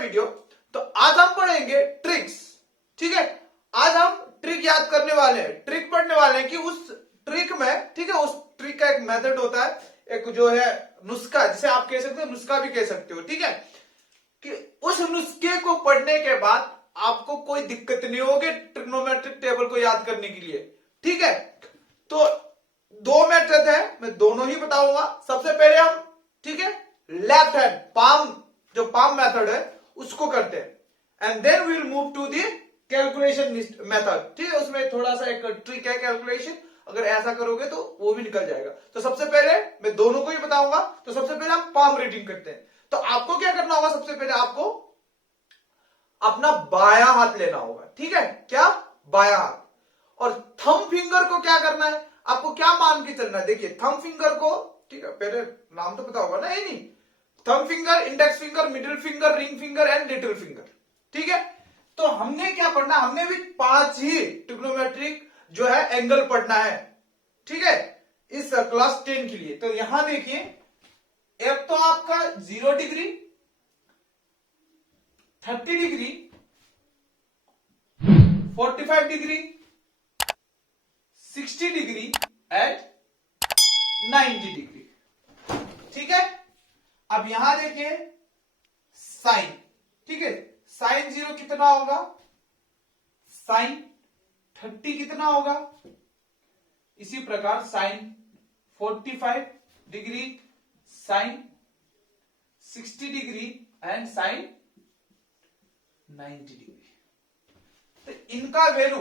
Video. तो आज हम पढ़ेंगे ट्रिक्स। ठीक है, आज हम ट्रिक याद करने वाले हैं, ट्रिक पढ़ने वाले हैं कि उस ट्रिक में, ठीक है, उस ट्रिक का एक मेथड होता है, एक जो है नुस्खा, जिसे आप कह सकते हो, नुस्खा भी कह सकते हो। ठीक है, कि उस नुस्खे को पढ़ने के बाद आपको कोई दिक्कत नहीं होगी ट्रिग्नोमेट्रिक टेबल को याद करने के लिए। ठीक है, तो दो मेथड है, मैं दोनों ही बताऊंगा। सबसे पहले हम, ठीक है, लेफ्ट हैंड पाम, जो पाम मेथड है उसको करते हैं, and then we will move to the calculation method. ठीक है, उसमें थोड़ा सा एक ट्रिक है कैलकुलेशन, अगर ऐसा करोगे तो वो भी निकल जाएगा। तो सबसे पहले मैं दोनों को ही बताऊंगा। तो सबसे पहले हम पाम रीडिंग करते हैं। तो आपको क्या करना होगा, सबसे पहले आपको अपना बायां हाथ लेना होगा। ठीक है, क्या, बायां हाथ। और थंब फिंगर को क्या करना है, आपको क्या मान के चलना है। देखिए थंब फिंगर को, ठीक है, पहले नाम तो पता होगा ना, ये नहीं, thumb finger, index finger, middle finger, ring finger and little finger. ठीक है, तो हमने क्या पढ़ना, हमने भी 5 ही ट्रिग्नोमेट्रिक जो है एंगल पढ़ना है। ठीक है, इस क्लास 10 के लिए। तो यहां देखिए, एक तो आपका 0 degree, 30 degree, 45 degree, 60 degree and 90 degree. ठीक है, अब यहां देखिए साइन। ठीक है, साइन 0 कितना होगा, साइन 30 कितना होगा, इसी प्रकार sine 45 degree, sine 60 degree and sine 90 degree. तो इनका वैल्यू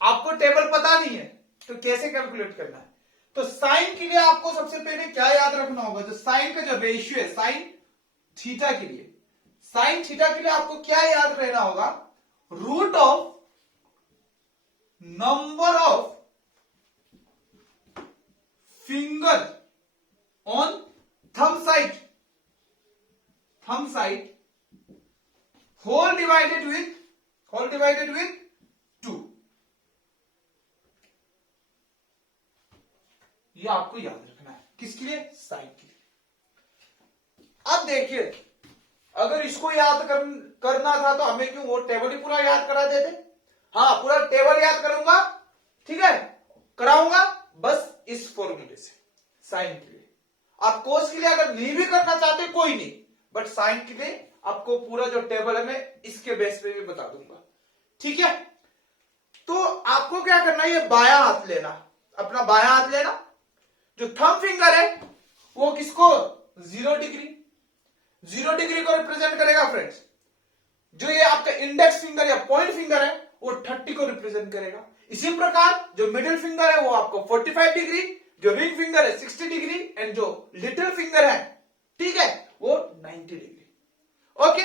आपको टेबल पता नहीं है तो कैसे कैलकुलेट करना है। तो साइन के लिए आपको सबसे पहले क्या याद रखना होगा, जो साइन का जो रेशियो है साइन थीटा के लिए, साइन थीटा के लिए आपको क्या याद रहना होगा, root of number of finger on thumb side, thumb side whole divided with 2। ये आपको याद रखना है, किसके लिए, साइन के लिए। अब देखिए, अगर इसको याद करना था तो हमें क्यों वो टेबल ही पूरा याद करा देते। हाँ, पूरा टेबल याद करूंगा, ठीक है, कराऊंगा, बस इस फॉर्मूले से साइन के लिए। आप कोस के लिए अगर नहीं भी करना चाहते कोई नहीं, बट साइन के लिए आपको पूरा जो टेबल है मैं इसके बेस पे भी बता दूंगा। ठीक है, तो आपको क्या करना है, ये बायां हाथ लेना, अपना बायां हाथ लेना। जो थंब फिंगर है वो किसको, 0 डिग्री, 0 डिग्री को रिप्रेजेंट करेगा फ्रेंड्स। जो ये आपका इंडेक्स फिंगर या पॉइंट फिंगर है वो 30 को रिप्रेजेंट करेगा। इसी प्रकार जो मिडिल फिंगर है वो आपको 45 डिग्री, जो रिंग फिंगर है 60 डिग्री एंड जो लिटिल फिंगर है, ठीक है, वो 90 डिग्री। ओके,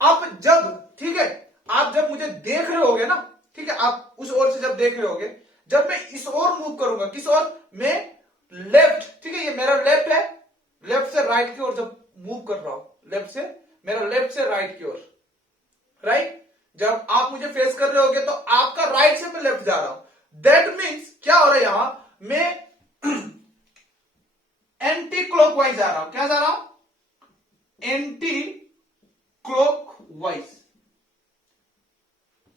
आप जब, ठीक है, आप जब मुझे देख रहे होगे ना, ठीक है, आप उस ओर से जब देख रहे होगे, जब मैं इस ओर मूव करूंगा, किस ओर, मैं लेफ्ट, ठीक है, ये मेरा लेफ्ट है, लेफ्ट से राइट की ओर जब मूव कर रहा हूं, लेफ्ट से, मेरा लेफ्ट से राइट की ओर, राइट, जब आप मुझे फेस कर रहे होगे तो आपका राइट से मैं लेफ्ट जा रहा हूं। दैट मीन्स क्या हो रहा है, यहां मैं एंटी क्लॉकवाइज जा रहा हूं। क्या जा रहा हूं, एंटी क्लॉकवाइज।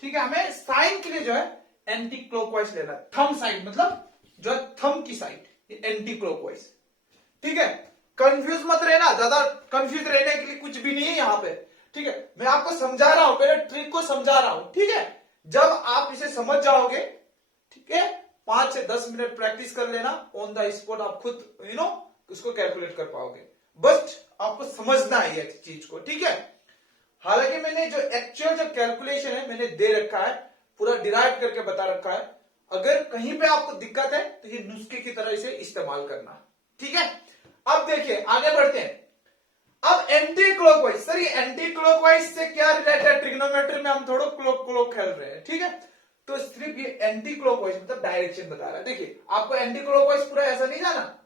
ठीक है, हमें साइन के लिए जो है एंटी क्लॉकवाइज लेना है। थंब साइड मतलब जो है थंब की साइड, एंटी क्लॉकवाइज। ठीक है, कंफ्यूज मत रहना, ज्यादा कंफ्यूज रहने के लिए कुछ भी नहीं है यहां पे। ठीक है, मैं आपको समझा रहा हूं, पहले ट्रिक को समझा रहा हूं। ठीक है, जब आप इसे समझ जाओगे, ठीक है, 5 से 10 मिनट प्रैक्टिस कर लेना, ऑन द स्पॉट आप खुद उसको कैलकुलेट कर पाओगे। बस आपको समझना है ये चीज को। ठीक है, हालांकि मैंने जो एक्चुअल जो कैलकुलेशन है मैंने दे रखा है, पूरा डिराइव करके बता रखा है। अगर कहीं पे आपको दिक्कत है तो ये नुस्खे की तरह इसे इस्तेमाल करना। ठीक है, अब देखिए आगे बढ़ते हैं। अब एंटी क्लॉकवाइज, सर ये एंटी क्लॉकवाइज से क्या रिलेटेड है, ट्रिग्नोमेट्री में हम थोड़ा क्लॉक खेल रहे हैं। ठीक है, तो सिर्फ ये एंटी क्लॉकवाइज मतलब डायरेक्शन बता रहा है। देखिए, आपको एंटी क्लॉकवाइज पूरा ऐसा नहीं जाना,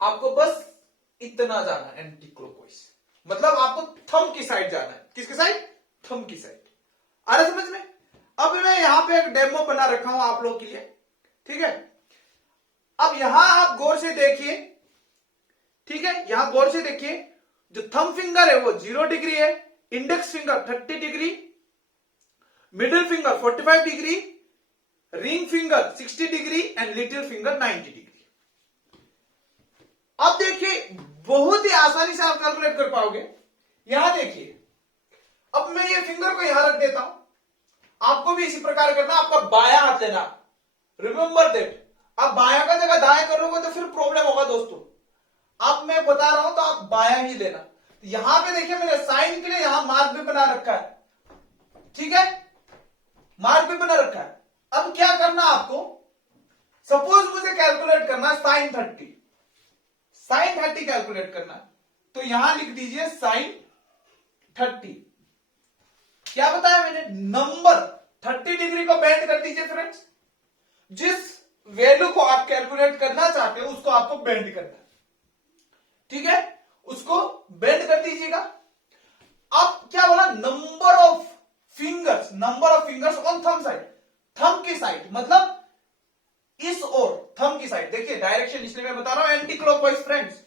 आपको बस इतना जाना एंटी क्लॉकवाइज, मतलब आपको थंब की साइड जाना है। किसकी साइड, थंब की साइड। आ रहा समझ में। अब मैं यहां पे एक डेमो बना रखा हूं आप लोगों के लिए। ठीक है, अब यहां आप गौर से देखिए, ठीक है, यहां गौर से देखिए, जो थंब फिंगर है वो 0 डिग्री है, index finger 30 degree, middle finger 45 degree, ring finger 60 degree and little finger 90 degree. अब देखिए बहुत ही आसानी से आप कैलकुलेट कर पाओगे। यहां देखिए, अब मैं ये फिंगर को यहां रख देता हूं, आपको भी इसी प्रकार करना, आपका बायां हाथ लेना। रिमेंबर दैट, आप बायां का जगह दाएं करोगे तो फिर प्रॉब्लम होगा दोस्तों। आप मैं बता रहा हूं तो आप बायां ही लेना। यहां पे देखिए मैंने साइन के लिए यहां मार्क भी बना रखा है, ठीक है, मार्क भी बना रखा है। अब क्या करना आपको, सपोज मुझे कैलकुलेट करना साइन 30, साइन 30 कैलकुलेट करना है, तो यहां लिख दीजिए साइन 30। क्या बताया मैंने, नंबर 30 डिग्री को बेंड कर दीजिए फ्रेंड्स। जिस वैल्यू को आप कैलकुलेट करना चाहते हो उसको आपको बेंड करना है, ठीक है, उसको बेंड कर दीजिएगा। अब क्या बोला, number of fingers on thumb side, thumb की साइड मतलब इस ओर, थंब की साइड। देखिए डायरेक्शन इसलिए मैं बता रहा हूं anti clockwise friends,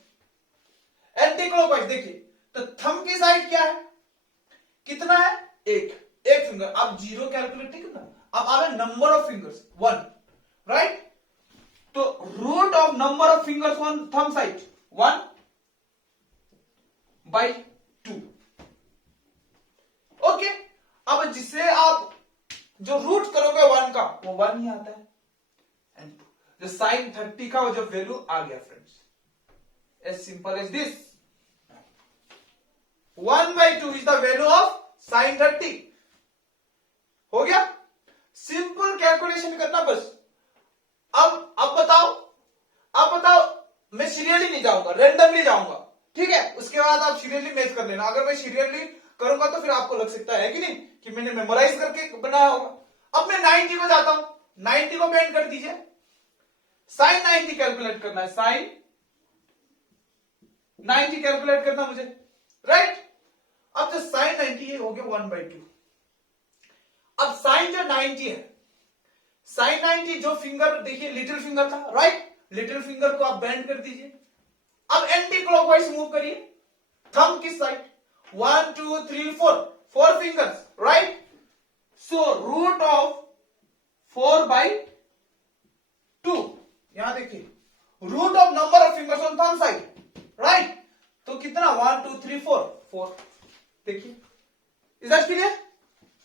anti clockwise. देखिए तो थंब की साइड क्या है, कितना है, एक फिंगर। अब 0 कैलकुलेट नहीं करना, अब आ रहा नंबर ऑफ फिंगर्स 1, राइट। तो root of number of fingers on thumb side 1/2। Okay, अब जिससे आप जो रूट करोगे 1 का वो 1 ही आता है, एंड 2। जो साइन 30 का वो जो वैल्यू आ गया friends, as simple as this, 1/2 is the value of sine 30। हो गया, सिंपल कैलकुलेशन करना बस। अब बताओ, मैं सीरियली नहीं जाऊंगा, रेंडमली जाऊंगा, ठीक है। उसके बाद आप सीरियली मैच कर लेना। अगर मैं सीरियली करूंगा तो फिर आपको लग सकता है कि नहीं कि मैंने मेमोराइज करके बनाया होगा। अब मैं 90 को जाता हूं, 90 को बेंड कर दीजिए, साइन 90 कैलकुलेट करना है, साइन 90 कैलकुलेट करना मुझे, राइट। अब जो साइन 90 है हो गया 1/2। अब साइन जो 90 है, साइन 90 जो फिंगर देखिए लिटिल फिंगर था, राइट, लिटिल फिंगर को आप बेंड कर दीजिए। अब एंटी क्लॉकवाइज मूव करिए, थंब की side, 1 2 3 4 fingers, right. So root of 4/2, यहां देखिए root of number of fingers on thumb side, right. तो कितना, 1 2 3 4। देखिए इज दैट क्लियर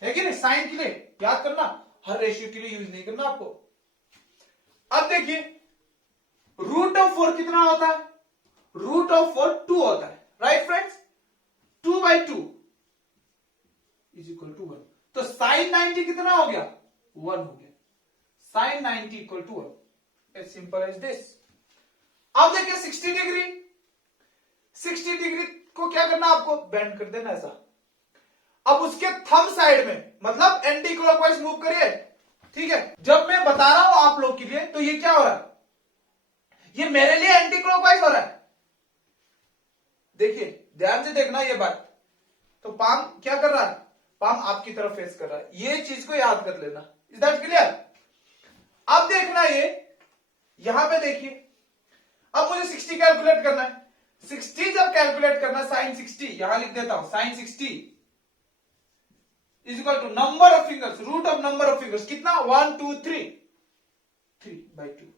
है कि नहीं। साइन के लिए याद करना, हर रेशियो के लिए यूज नहीं करना आपको। अब देखिए रूट ऑफ 4 कितना होता है, रूट ऑफ 4 2 होता है, right friends. 2/2 is equal to 1। तो साइन 90 कितना हो गया, 1 हो गया। Sine 90 equal to 1, as simple as this. अब देखिए 60 डिग्री, 60 डिग्री को क्या करना, आपको बेंड कर देना ऐसा। अब उसके थंब साइड में मतलब एंटी क्लॉकवाइज मूव करिए, ठीक है। जब मैं बता रहा हूं आप लोग के लिए तो ये क्या हो रहा है, ये मेरे लिए एंटी क्लॉकवाइज हो रहा है। देखिए ध्यान से देखना ये बात। तो पाम क्या कर रहा है, पाम आपकी तरफ फेस कर रहा है, ये चीज को याद कर लेना। Is that clear. अब देखना ये यहां पे देखिए, अब मुझे 60 कैलकुलेट करना है। 60 जब कैलकुलेट करना, साइन 60 यहां लिख देता हूं, sine 60 is equal to number of fingers, root of number of fingers कितना, 1 2 3, 3/2।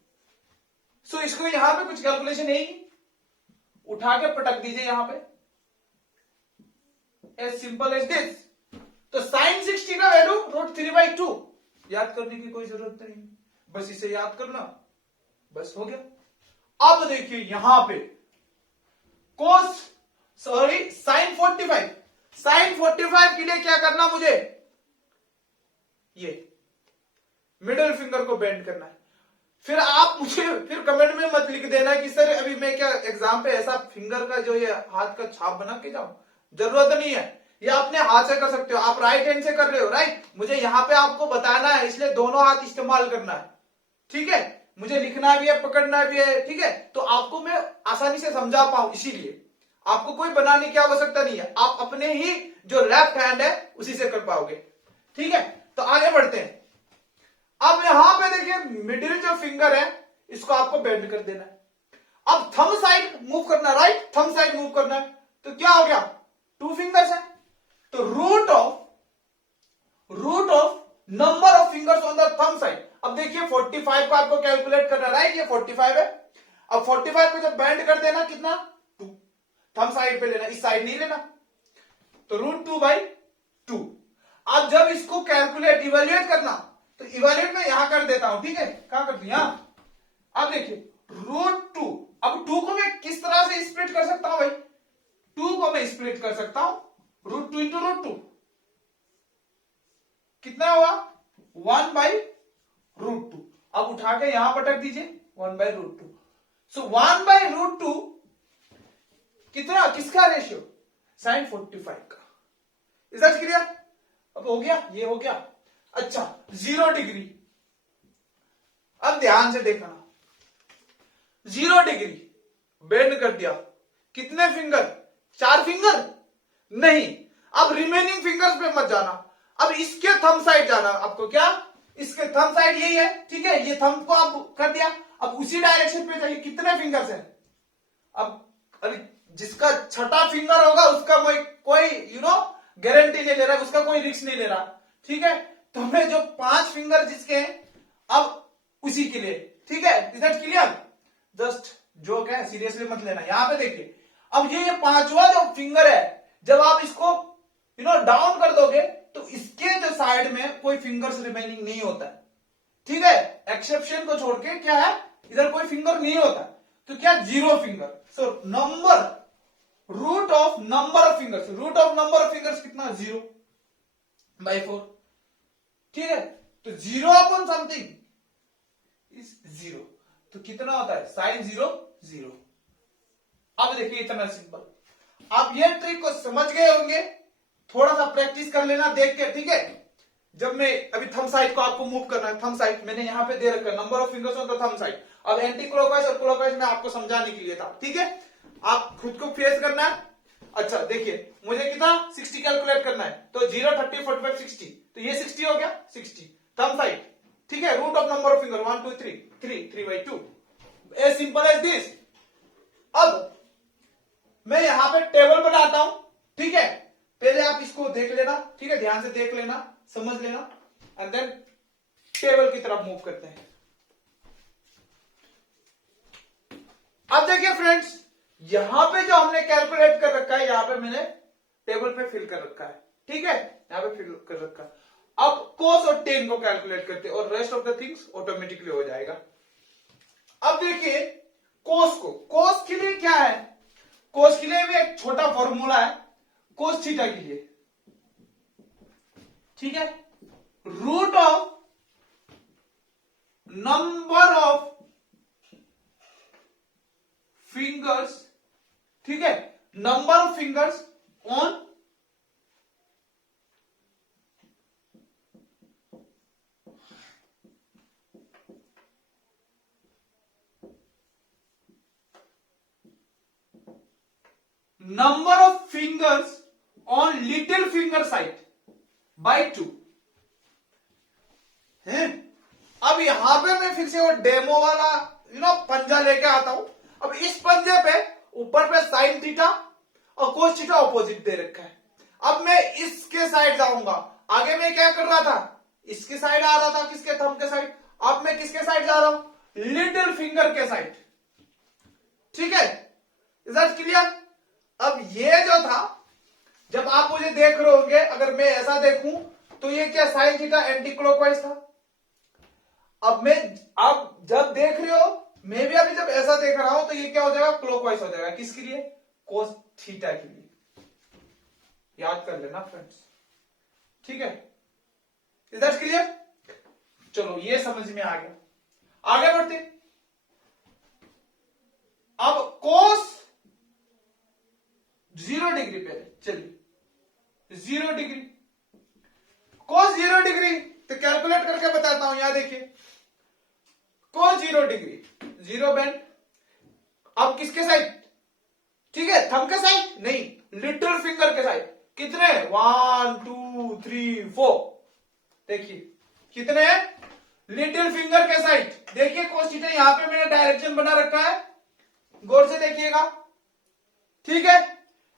सो इसको यहां पे कुछ कैलकुलेशन है ही, उठा के पटक दीजिए यहां पे, एज सिंपल एज दिस। तो साइन 60 का वैल्यू रूट 3/2, याद करने की कोई जरूरत नहीं, बस इसे याद करना, बस हो गया। अब देखिए यहां पे कोस साइन 45, साइन 45 के लिए क्या करना मुझे, ये मिडिल फिंगर को बेंड करना है। फिर आप मुझे फिर कमेंट में मत लिख देना कि सर अभी मैं क्या एग्जाम पे ऐसा फिंगर का जो ये हाथ का छाप बना के जाऊं, जरूरत नहीं है। ये अपने हाथ से कर सकते हो, आप राइट हैंड से कर रहे हो, राइट। मुझे यहां पे आपको बताना है इसलिए दोनों हाथ इस्तेमाल करना है, ठीक है। मुझे लिखना भी है, पकड़ना भी है, ठीक है। तो आपको मैं आसानी से समझा पाऊं, इसीलिए आपको कोई बनाने की आवश्यकता नहीं है, आप अपने ही जो लेफ्ट हैंड है उसी से कर पाओगे, ठीक है। तो आगे बढ़ते हैं। अब यहां पे देखिए मिडिल जो फिंगर है इसको आपको बेंड कर देना है। अब थंब साइड मूव करना, राइट, थंब साइड मूव करना है। तो क्या हो गया, 2 फिंगर्स है। तो root of number of fingers on the thumb side. अब देखिए 45 को आपको कैलकुलेट करना, राइट, ये 45 है। अब 45 को जब बैंड कर देना कितना, 2, थंब साइड पे लेना, इस साइड नहीं लेना, तो √2/2। अब जब इसको कैलकुलेट इवेल्युएट करना, तो इवेल्युएट में यहां कर देता हूं, ठीक है, क्या कर दिया। अब देखिए √2, अब 2 को मैं किस तरह से स्प्लिट कर सकता हूं भाई, 2 को मैं स्प्लिट कर सकता हूं √2 इंटू √2, कितना हुआ 1/√2। अब उठा के यहां पटक दीजिए 1/√2। सो 1/√2 कितना, किसका रेशियो, sin 45 का। Is that clear. अब हो गया, ये हो गया। अच्छा 0 डिग्री, अब ध्यान से देखना, 0 डिग्री बेंड कर दिया, कितने फिंगर, 4 फिंगर नहीं। अब रिमेनिंग फिंगर्स पे मत जाना, अब इसके थंब साइड जाना आपको, क्या, इसके थंब साइड यही है, ठीक है, ये थंब को आप कर दिया, अब उसी डायरेक्शन पे जाइए, कितने फिंगर्स हैं। अब अभी जिसका छठा फिंगर होगा उसका कोई गारंटी नहीं ले रहा, उसका कोई रिस्क नहीं ले रहा, ठीक है। तो हमें जो 5 फिंगर जिसके हैं, अब उसी के लिए, ठीक है, is that clear. Just joke है, सीरियसली मत लेना। यहां पे देखिए, अब ये 5वां जो फिंगर है, जब आप इसको डाउन कर दोगे तो इसके जो साइड में कोई फिंगर्स रिमेनिंग नहीं होता है, ठीक है, एक्सेप्शन को छोड़ के क्या है, इधर कोई फिंगर नहीं होता, तो क्या 0 finger. So number, root of number of fingers कितना, 0/4, ठीक है। तो 0 अपॉन समथिंग इज 0, तो कितना होता है, sin 0 0। अब देखिए इतना सिंपल। आप ये ट्रिक को समझ गए होंगे, थोड़ा सा प्रैक्टिस कर लेना देख के, ठीक है। जब मैं अभी थंब साइड को आपको मूव करना है, थंब साइड मैंने यहां पे दे रखा है, number of fingers on the thumb side. अब एंटी क्लॉकवाइज और क्लॉकवाइज में आपको समझाने के लिए था, ठीक है, आप खुद को फेस करना है। अच्छा देखिए, मुझे कितना 60 कैलकुलेट करना है, तो 0 30 45 60, तो ये 60 हो गया, 60 थंब साइड, ठीक है। Root of number of finger 1 2 3 3/2, as simple as this. अब मैं यहां पे टेबल बनाता हूं, ठीक है, पहले आप इसको देख लेना, ठीक है, ध्यान से देख लेना, समझ लेना, एंड देन टेबल की तरफ मूव करते हैं। अब देखिए फ्रेंड्स, यहां पे जो हमने कैलकुलेट कर रखा है, यहां पे मैंने टेबल पे फिल कर रखा है, ठीक है, यहां पे फिल कर रखा है। अब cos और tan को कैलकुलेट करते हैं, और rest of the things automatically हो जाएगा। अब देखिए cos के लिए क्या है, cos के लिए भी एक छोटा फॉर्मूला है, cos थीटा के लिए, ठीक है, root of number of fingers, ठीक है, number of fingers on number of fingers on little finger side by 2 है। अब यहां पे मैं फिर से वो डेमो वाला पंजा लेके आता हूं। अब इस पंजे पे ऊपर पे साइन थीटा और कोस थीटा ऑपोजिट दे रखा है। अब मैं इसके साइड जाऊंगा, आगे मैं क्या कर रहा था, इसके साइड आ रहा था, किसके, थंब के साइड। अब मैं किसके साइड जा रहा हूं, लिटिल फिंगर के साइड, ठीक है, इज दैट क्लियर। अब ये जो था, जब आप मुझे देख रहे होंगे, अगर मैं ऐसा देखूं तो ये क्या साइन थीटा एंटी क्लॉकवाइज था। अब जब देख रहे हो, मैं भी अभी जब ऐसा देख रहा हूं, तो ये क्या हो जाएगा, क्लॉकवाइज हो जाएगा, किसके लिए, कोस थीटा के लिए। याद कर लेना फ्रेंड्स, ठीक है, इज दैट क्लियर। चलो ये समझ में आ गया, आगे बढ़ते। अब कोस 0 डिग्री पहले, चलिए 0 डिग्री, कोस 0 डिग्री तो कैलकुलेट करके बताता हूं। यहां देखिए, कोस 0 डिग्री, 0 बेंड। अब किसके साइड, ठीक है, थंब के साइड नहीं, लिटिल फिंगर के साइड। कितने, 1 2 3 4, देखिए कितने हैं, लिटिल फिंगर के साइड। देखिए कोस थीटा, यहां पे मैंने डायरेक्शन बना रखा है, गौर से देखिएगा, ठीक है।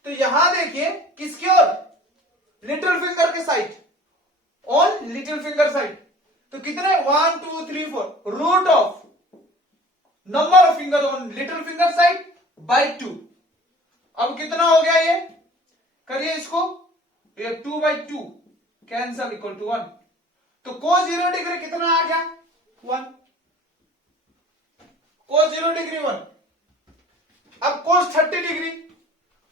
तो यहां देखिए किसकी ओर, लिटिल फिंगर के side, on little finger side. तो कितने 1 2 3 4 root of number of finger on little finger side by 2। अब कितना हो गया ये, करिए इसको, ये 2/2 कैंसल इक्वल टू 1। तो cos 0 डिग्री कितना आ गया 1, cos 0 डिग्री 1। अब cos 30 डिग्री,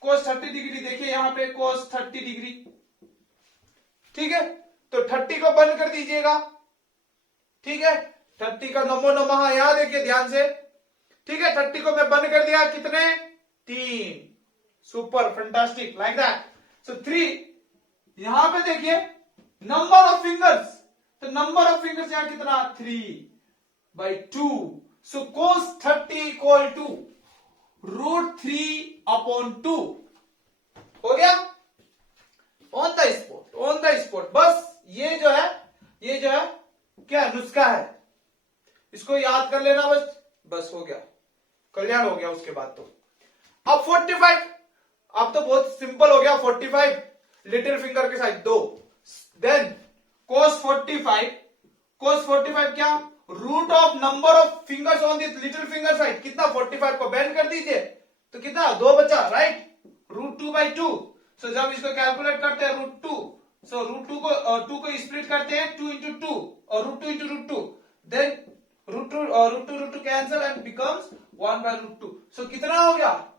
cos 30 डिग्री देखिए यहां पे cos 30 डिग्री, ठीक है। तो 30 को बंद कर दीजिएगा, ठीक है। 30 का नमो नमः यहां देखिए ध्यान से, ठीक है। 30 को मैं बंद कर दिया, कितने 3, सुपर फैंटास्टिक लाइक दैट। सो 3 यहां पे देखिए नंबर ऑफ फिंगर्स, तो नंबर ऑफ फिंगर्स यहां कितना 3/2। सो cos 30 इक्वल टू √3/2 हो गया, on the spot, on the spot. बस ये जो है क्या नुस्खा है, इसको याद कर लेना बस, बस हो गया, कल्याण हो गया। उसके बाद तो अब 45, अब तो बहुत सिंपल हो गया। 45 लिटिल फिंगर के साइड 2, देन cos 45 क्या, root of number of fingers on this little finger side, कितना 45 को बेंड कर दीजिए तो कितना 2 बचा, राइट, √2/2। सो जब इसको कैलकुलेट करते हैं √2, सो √2 को 2 को स्प्लिट करते हैं 2 into 2 और √2 into √2, then √2 cancel and becomes 1/√2। So कितना हो गया,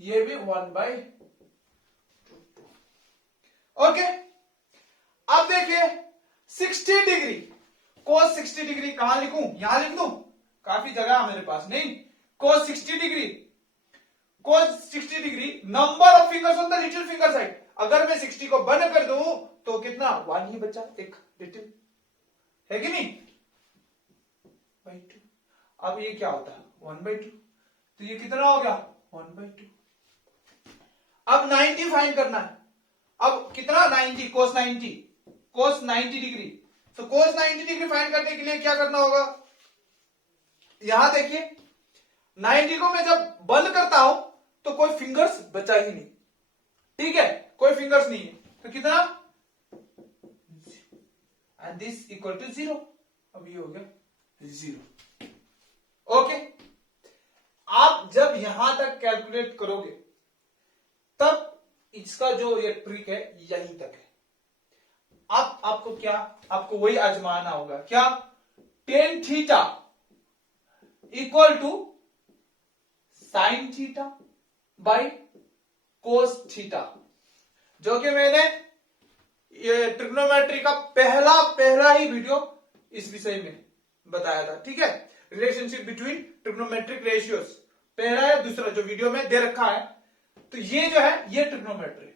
ये भी 1/√2। ओके, अब देखिए 60 डिग्री, cos 60 डिग्री कहां लिखूं, यहां लिख दूं, काफी जगह है मेरे पास, नहीं। cos 60 degree number of fingers on the little finger side. अगर मैं 60 को बंद कर दूं तो कितना 1 ही बचा, एक लिटिल, है कि नहीं, 2। अब ये क्या होता है 1/2, तो ये कितना हो गया 1/2। अब 90 फाइंड करना है, अब कितना 90, cos 90 डिग्री। तो cos 90 डिग्री फाइंड करने के लिए क्या करना होगा, यहां देखिए 90 को मैं जब बंद करता हूं तो कोई फिंगर्स बचा ही नहीं, ठीक है, कोई फिंगर्स नहीं है, तो कितना, एंड दिस इक्वल टू 0। अब ये हो गया 0। ओके, आप जब यहां तक कैलकुलेट करोगे तब इसका जो ये ट्रिक है यहीं तक है। आपको क्या, आपको वही आजमाना होगा, क्या, tan theta equal to sin theta by cos theta, जो कि मैंने ये ट्रिग्नोमेट्री का पहला ही वीडियो इस विषय में बताया था, ठीक है। रिलेशनशिप बिटवीन ट्रिग्नोमेट्रिक रेशियोज, पहला या दूसरा जो वीडियो में दे रखा है। तो ये जो है ये ट्रिग्नोमेट्री।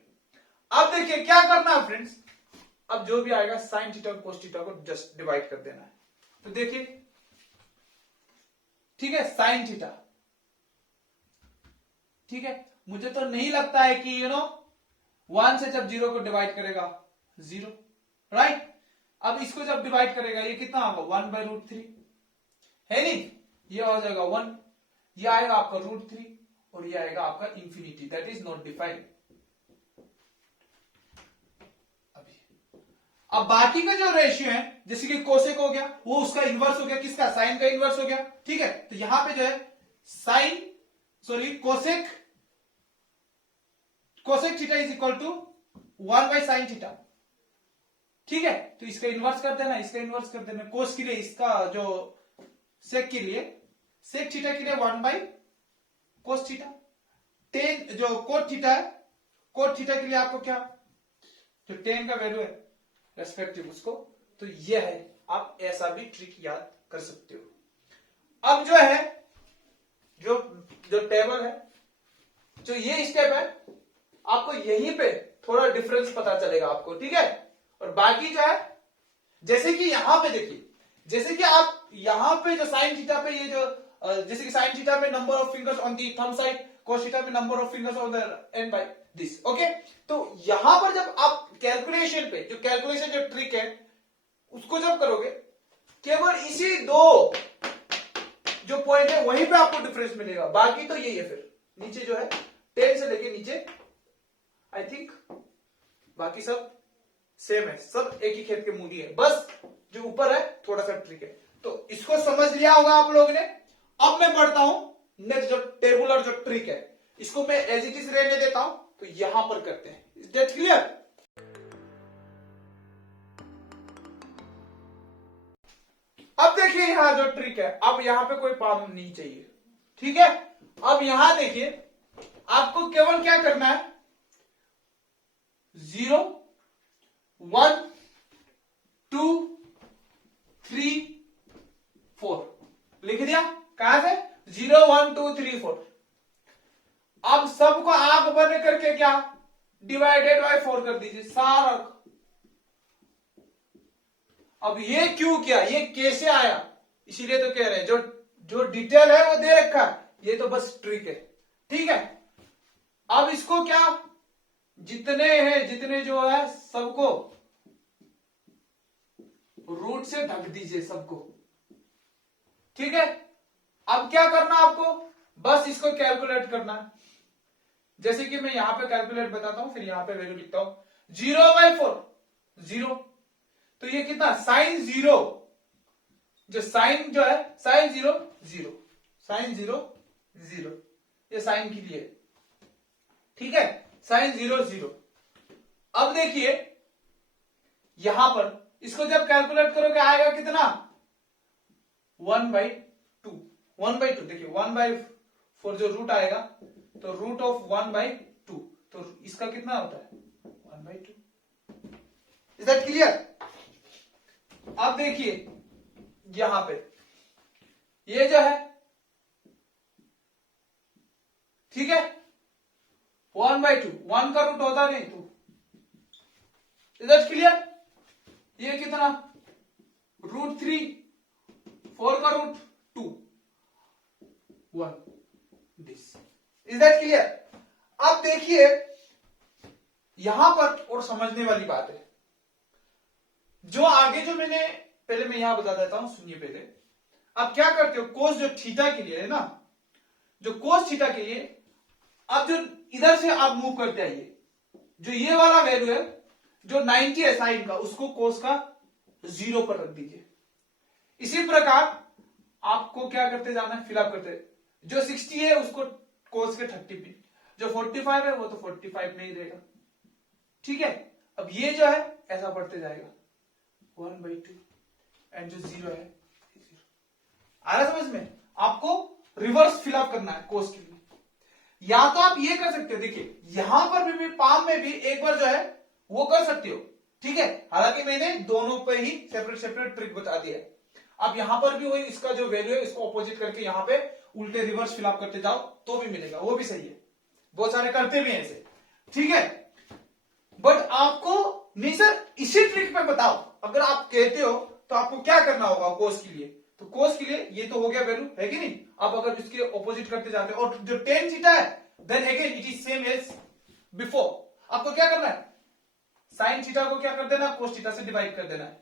अब देखिए क्या करना है फ्रेंड्स, अब जो भी आएगा साइन थीटा कोस थीटा को जस्ट डिवाइड कर देना है। तो देखिए, ठीक है, साइन थीटा, ठीक है, मुझे तो नहीं लगता है कि 1 से जब 0 को डिवाइड करेगा 0, राइट। अब इसको जब डिवाइड करेगा ये कितना होगा 1/√3, है नहीं, ये हो जाएगा 1, ये आएगा आपका √3 और ये आएगा आपका infinity, that is not defined. अब बाकी का जो रेशियो है, जैसे कि कोसेक हो गया, वो उसका इन्वर्स हो गया, किसका, साइन का इन्वर्स हो गया, ठीक है। तो यहां पे जो है cosec theta is equal to 1/sin theta, ठीक है। तो इसका इन्वर्स कर देना, इसका इन्वर्स कर देना, कोस के लिए इसका जो सेक के लिए, सेक थीटा के लिए 1/cos थीटा, टेन जो कोट थीटा है, कोट थीटा के लिए आपको क्या, जो टेन का वैल्यू है रेस्पेक्टिव उसको, तो ये है, आप ऐसा भी ट्रिक याद कर सकते हो। अब जो है जो टेबल है, जो ये स्टेप है, आपको यहीं पे थोड़ा डिफरेंस पता चलेगा आपको, ठीक है। और बाकी जो है, जैसे कि यहां पे देखिए, जैसे कि आप यहां पे जो साइन थीटा पे ये जो जैसे कि साइन थीटा में number of fingers on the thumb side, cos theta में number of fingers on the end by this, okay. तो यहां पर जब आप कैलकुलेशन पे जो ट्रिक है उसको जब करोगे, केवल इसी 2 जो पॉइंट है वहीं पे आपको डिफरेंस मिलेगा, बाकी तो यही है। फिर नीचे जो है 10 से लेके नीचे आई थिंक बाकी सब सेम है, सब एक ही खेत के मूली है, बस जो ऊपर है थोड़ा सा ट्रिक है। तो इसको समझ लिया होगा आप लोगों ने। अब मैं पढ़ता हूं नेक्स्ट जो टेबुलर जो ट्रिक है, इसको मैं एज इट इज रहने देता हूं, तो यहां पर करते हैं। Is that clear? अब देखिए यहां जो ट्रिक है, अब यहां पे कोई पाम नहीं चाहिए, ठीक है। अब यहां देखिए आपको केवल क्या करना है, 0 1 2 3 4 लिख दिया। कहां से? 0 1 2 3 4। अब सबको आग बंद करके क्या डिवाइडेड बाय 4 कर दीजिए सारा। अब ये क्यों किया, ये कैसे आया, इसीलिए तो कह रहे हैं जो जो डिटेल है वो दे रखा है, ये तो बस ट्रिक है, ठीक है। अब इसको क्या जितने हैं, जितने जो है सबको रूट से ढक दीजिए सबको, ठीक है। अब क्या करना आपको, बस इसको कैलकुलेट करना है। जैसे कि मैं यहां पे कैलकुलेट बताता हूं, फिर यहां पे वैल्यू लिखता हूं। 0/4 0, तो ये कितना साइन 0, जो साइन जो है साइन 0 0, साइन 0 0, ये साइन के लिए, ठीक है, साइन 0 0। अब देखिए यहां पर इसको जब कैलकुलेट करोगे आएगा कितना, 1/2, 1/2। देखिए 1/4 जो रूट आएगा, तो रूट ऑफ 1/2, तो इसका कितना होता है 1/2। Is that clear? अब देखिए यहां पे ये जो है, ठीक है, 1/2, 1 का रूट होता नहीं 2। Is that clear? ये कितना √3, 4 का root 2 1 this. Is that clear? अब देखिए यहां पर और समझने वाली बात है, जो आगे जो मैंने पहले मैं यहां बता देता हूं, सुनिए पहले। अब क्या करते हो, कोस जो थीटा के लिए है ना, जो कोस थीटा के लिए, अब जो इधर से आप मूव करते आइए, जो ये वाला वैल्यू है जो 90 है साइन का, उसको कोस का 0 पर रख दीजिए। इसी प्रकार आपको क्या करते जाना है, फिलअप करते, जो 60 है उसको कोस के 30 पे, जो 45 है वो तो 45 नहीं रहेगा, ठीक है। अब ये जो है ऐसा बढ़ते जाएगा 1/2, एंड जो 0 है 0। आ रहा समझ में? आपको रिवर्स फिलअप करना है कोस के लिए। या तो आप ये कर सकते हो, देखिए यहां पर भी पाम में भी एक बार जो है वो कर सकते हो, ठीक है। हालांकि मैंने दोनों पे ही सेपरेट सेपरेट ट्रिक बता दिया है। आप यहां पर भी वही इसका जो वैल्यू है इसको ऑपोजिट करके यहां पे उल्टे रिवर्स फिलअप करते जाओ तो भी मिलेगा, वो भी सही है। बहुत सारे करते भी हैं ऐसे, ठीक है। बट आपको नहीं सर इसी ट्रिक पे बताओ, अगर आप कहते हो तो आपको क्या करना होगा कोस के लिए, तो कोस के लिए ये तो हो गया वैल्यू, है कि नहीं। आप अगर इसके ऑपोजिट करते जाते हो, और जो tan थीटा है then again it is same as before. आपको क्या करना है, साइन थीटा को क्या कर देना, कोस थीटा से डिवाइड कर देना है,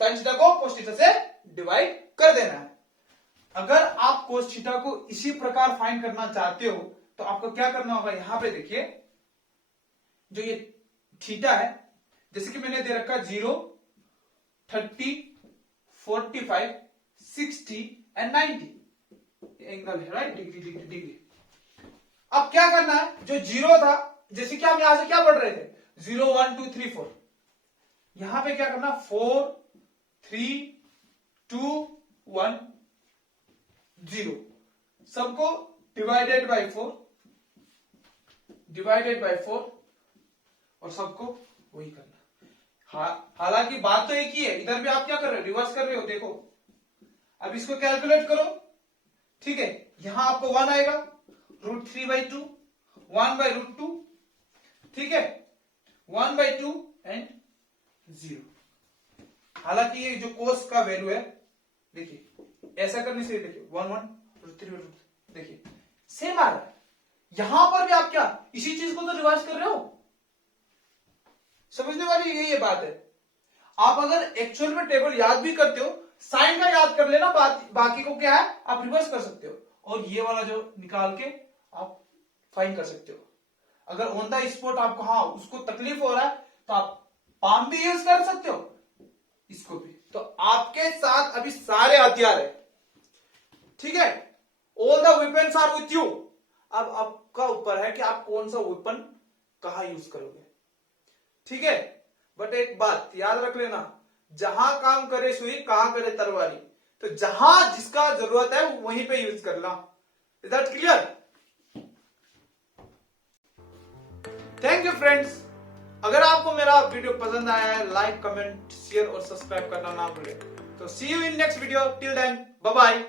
साइन थीटा को कोस थीटा से डिवाइड कर देना है। अगर आप कोस थीटा को इसी प्रकार फाइंड करना चाहते हो तो आपको क्या करना होगा, यहां पे देखिए जो ये थीटा है, जैसे कि मैंने दे रखा 0 30 45 60 एंड 90 एंगल है, राइट, डिग्री डिग्री डिग्री। अब क्या करना है, जो 0 था, जैसे कि हम यहां से क्या पढ़ रहे थे 0 1 2 3 4, यहां पे क्या करना 4 3 2 1 0, सबको डिवाइडेड बाय 4, डिवाइडेड बाय 4, और सबको वही करना। हालांकि बात तो एक ही है, इधर भी आप क्या कर रहे हो, रिवर्स कर रहे हो, देखो। अब इसको कैलकुलेट करो, ठीक है। यहां आपको 1 आएगा, √3/2, 1/√2, ठीक है, 1/2 एंड 0। हालांकि ये जो कोस का वैल्यू है, देखिए ऐसा करने से देखिए 1 1 √3/2, देखिए सेम आ रहा है। यहां पर भी आप क्या इसी चीज को तो रिवर्स कर रहे हो। समझने वाली यही ये बात है। आप अगर एक्चुअल में टेबल याद भी करते हो, साइन का याद कर लेना, बाकी को क्या है आप रिवर्स कर सकते हो, और ये वाला जो निकाल के आप फाइंड कर सकते हो। अगर ऑन द स्पॉट आपको हाँ उसको तकलीफ हो रहा है तो आप पाम भी यूज कर सकते हो, इसको भी। तो आपके साथ अभी सारे हथियार है, ठीक है, all the weapons are with you. अब आपका ऊपर है कि आप कौन सा वेपन कहां यूज करोगे, ठीक है। बट एक बात याद रख लेना, जहां काम करे सुई कहां करे तलवारी, तो जहां जिसका जरूरत है वहीं पे यूज करना। Is that clear? Thank you friends. अगर आपको मेरा वीडियो पसंद आया है, लाइक कमेंट शेयर और सब्सक्राइब करना ना भूलें। तो see you in next video, till then bye bye.